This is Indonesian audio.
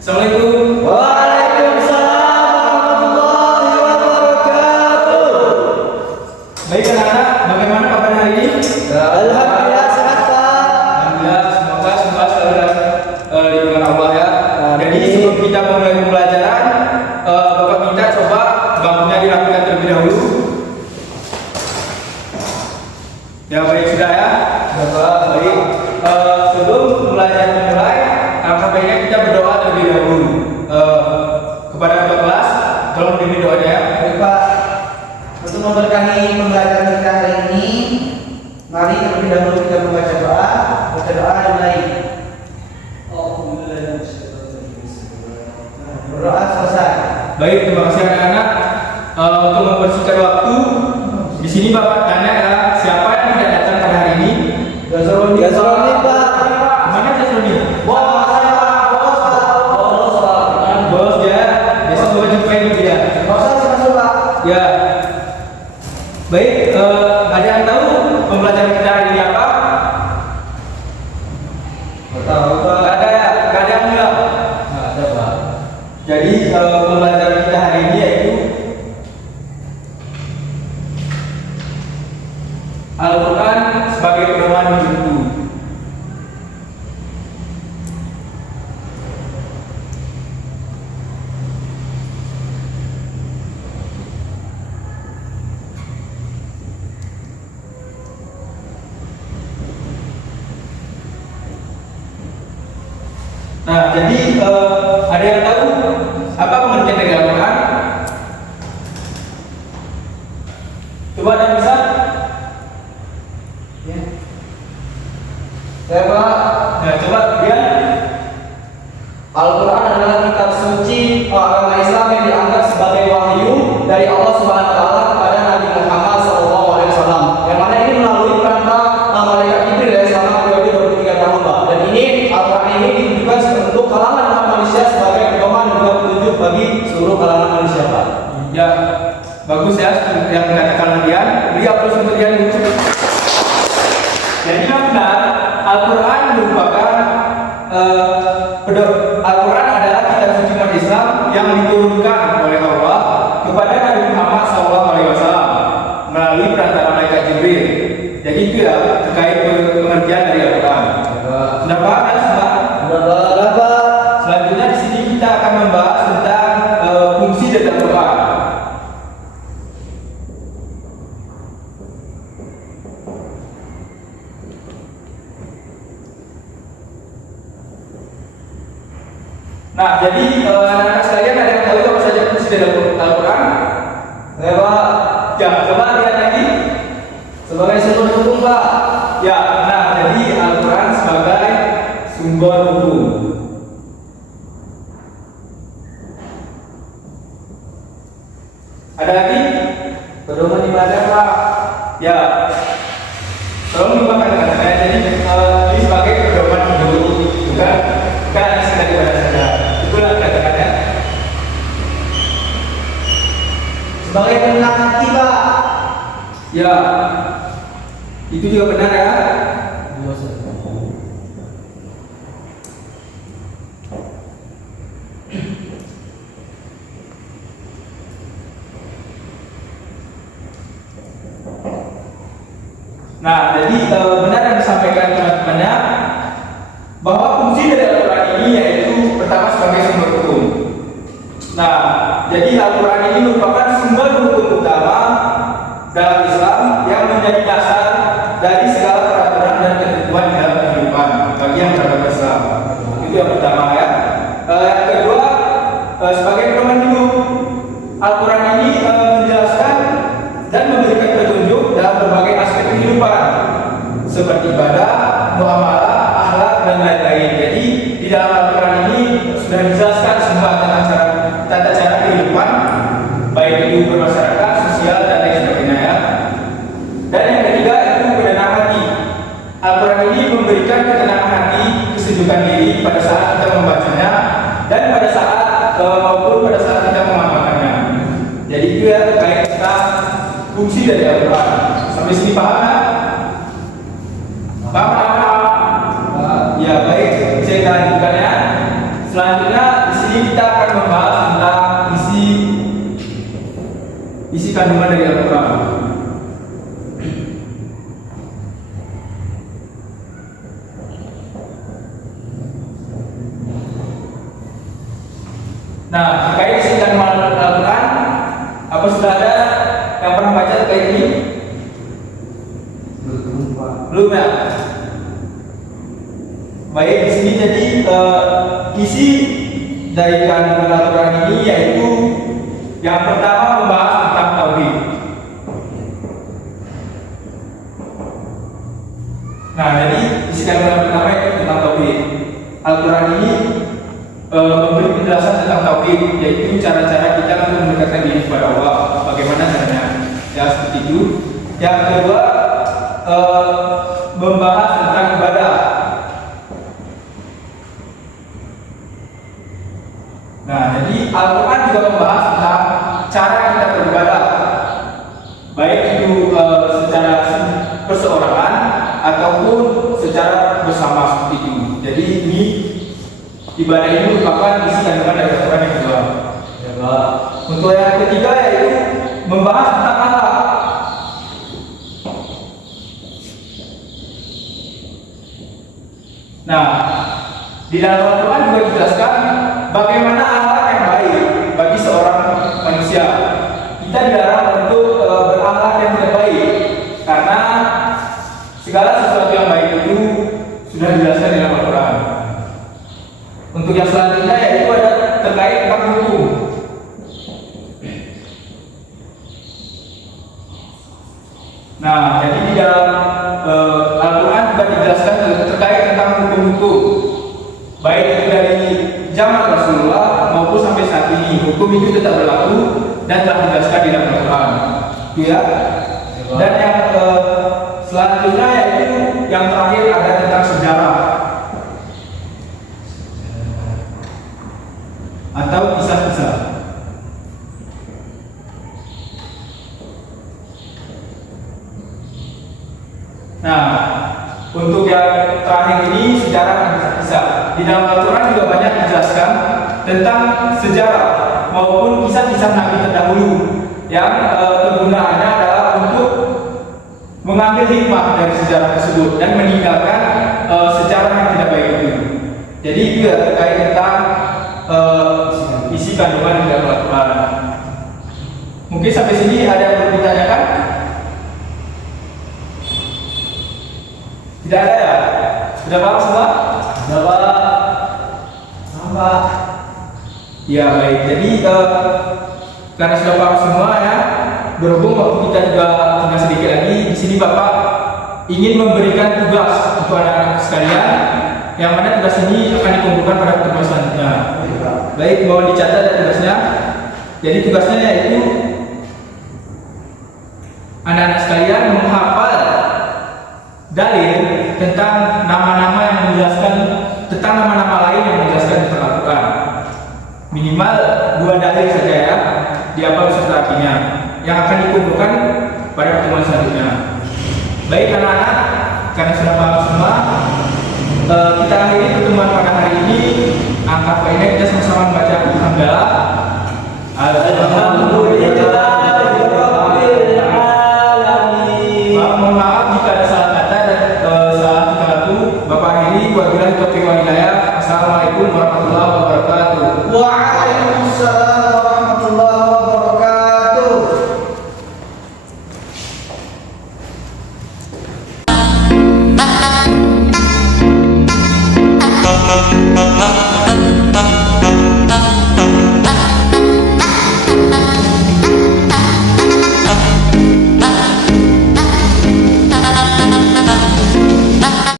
Assalamualaikum. Waalaikumsalam warahmatullahi wabarakatuh. Baik anak-anak, bagaimana kabar hari ini? Alhamdulillah sehat Pak. Alhamdulillah, semoga semua selalu dalam lindungan Allah ya. Jadi sebelum kita memulai pembelajaran, Bapak minta coba bangkunya dirapikan terlebih dahulu. Ya baik sudah ya. Bapak baik. Sebelum pembelajaran dimulai, alangkah baiknya kita berdoa terlebih dahulu. Kepada ketua kelas, tolong pimpin doanya ya. Baik Pak. Untuk memberkahi pembelajaran kita hari ini, mari terlebih dahulu kita membaca doa. Baca doa dimulai. Berdoa selesai. Baik, terima kasih anak-anak. Untuk mempersingkat waktu, di sini Bapak tanya ya, siapa yang tidak datang pada hari ini? Jasroni Pak. Mana Jasroni? Bos saya Pak. Bos ya, besok Bapak jumpain dia. Bos saya masuk Pak. Ya. Baik, ada yang tahu pembelajaran kita hari ini apa? Tahu Pak. Gak ada ya, gak ada yang bilang. Nggak ada Pak. Jadi pembelajaran kita hari ini yaitu Al-Quran sebagai pedoman hidupku. Nah, jadi ada yang tahu apa pengertian dari Al-Quran? Coba ada yang bisa? Ya. Saya Pak. Nah, coba dia. Al-Quran adalah kitab suci agama Islam yang dianggap sebagai wahyu dari Allah Subhanahu wa taala kepada Nabi Muhammad SAW. Yang mana ini melalui perantara malaikat Jibril ya, selama periode 23 tahun Pak. Dan ini Al-Quran ini ditujukan untuk kalangan umat manusia sebagai pedoman dan juga petunjuk bagi seluruh kalangan manusia Pak. Ya, bagus ya yang dikatakan Dian. Beri aplaus untuk Dian dulu. Jadi benar, Al-Quran merupakan Al-Quran adalah kitab suci umat Islam yang diturunkan oleh Allah kepada Nabi Muhammad SAW melalui perantara malaikat Jibril. Jadi itu ya terkait pengertian dari Al-Quran. Sudah paham ya semua? Berapa? Selanjutnya di sini kita akan membahas tentang fungsi dari Al-Quran. Nah, jadi anak-anak sekalian ada yang tahu apa saja fungsi dari Al-Quran? Ya Pak. Ya, coba lihat lagi. Sebagai sumber hukum Pak. Ya, nah jadi Al-Quran sebagai sumber hukum. Ada lagi? Pedoman ibadah Pak. Ya, tolong lupakan kata-kata. Jadi ini sebagai pedoman hidup, bukan hanya sekedar ibadah saja. Itulah kata-katanya. Sebagai penenang hati Pak. Ya, itu juga benar ya. Nah, jadi benar yang disampaikan teman-temannya bahwa fungsi dari Al-Quran ini yaitu pertama sebagai sumber hukum. Nah, jadi Al-Quran ini merupakan sumber hukum utama dalam Islam yang menjadi dasar dari segala peraturan dan ketentuan dalam kehidupan bagi yang beragama Islam. Itu yang pertama ya. Yang kedua, sebagai pedoman hidup, Al-Quran ini menjelaskan dan memberikan petunjuk dalam berbagai aspek kehidupan seperti ibadah, muamalah, akhlak dan lain-lain. Jadi di dalam Al-Quran ini sudah dijelaskan semua tentang tata cara kehidupan, baik itu bermasyarakat, sosial dan lain sebagainya ya. Dan yang ketiga itu ketenangan hati. Al-Quran ini memberikan ketenangan hati, kesejukan diri pada pada saat kita membacanya dan pada saat maupun pada saat kita mengamalkannya. Jadi itu ya terkait tentang fungsi dari Al-Quran. Sampai sini paham kan? Paham? Ya baik, saya akan lanjutkan ya. Selanjutnya di sini kita akan membahas tentang isi kandungan dari Al-Quran. Nah, terkait isi kandungan Al-Quran, apa sudah ada yang pernah baca terkait ini? Belum ya? Baik, di sini jadi isi dari kandungan Al-Quran ini yaitu yang pertama membahas tentang tauhid. Nah, jadi isi kandungan pertama itu tentang tauhid. Al-Quran ini memberi penjelasan tentang tauhid, yaitu cara-cara kita untuk mendekatkan diri kepada Allah. Bagaimana caranya? Ya seperti itu. Yang kedua membahas tentang ibadah. Nah, jadi Al-Quran juga membahas tentang cara kita beribadah, baik itu secara perseorangan ataupun secara bersama seperti itu. Jadi ini ibadah ini merupakan isi kandungan dari Al-Quran yang kedua. Untuk yang ketiga yaitu membahas tentang akhlak. Nah, di dalam Al-Quran juga dijelaskan bagaimana akhlak yang baik bagi seorang manusia. Kita dilarang untuk berakhlak yang tidak baik, karena segala sesuatu yang baik itu sudah dijelaskan di dalam Al-Quran. Untuk yang selanjutnya yaitu ada terkait tentang hukum. Nah, jadi di dalam Al-Quran juga dijelaskan terkait tentang hukum-hukum, baik itu dari zaman Rasulullah maupun sampai saat ini. Hukum itu tetap berlaku dan telah dijelaskan di dalam Al-Quran. Ya. Dan yang selanjutnya yaitu yang terakhir ada tentang sejarah atau kisah-kisah. Nah, untuk yang terakhir ini sejarah dan kisah-kisah. Di dalam Al-Quran juga banyak dijelaskan tentang sejarah maupun kisah-kisah Nabi terdahulu yang kegunaannya adalah untuk mengambil hikmah dari sejarah tersebut dan meninggalkan sejarah yang tidak baik itu. Jadi itu ya terkait tentang isi kandungan di dalam Al-Quran. Mungkin sampai sini ada yang perlu ditanyakan? Tidak ada ya? Sudah paham semua? Sudah paham? Sama. Ya baik. Jadi karena sudah paham semua ya, berhubung waktu kita juga tinggal sedikit lagi, di sini Bapak ingin memberikan tugas untuk anak-anak sekalian, yang mana tugas ini akan dikumpulkan pada pertemuan selanjutnya. Baik, mohon dicatat ya tugasnya. Jadi tugasnya yaitu anak-anak sekalian menghafal dalil tentang nama-nama yang menjelaskan tentang nama-nama lain yang menjelaskan tentang Al-Quran. Minimal 2 dalil saja ya, dihafal beserta artinya, yang akan dikumpulkan pada pertemuan selanjutnya. Baik anak-anak, karena sudah paham semua, kita akhiri pertemuan pada hari ini. Angka poinnya kita sama-sama membaca Alhamdulillah. Alhamdulillah. Mohon maaf jika ada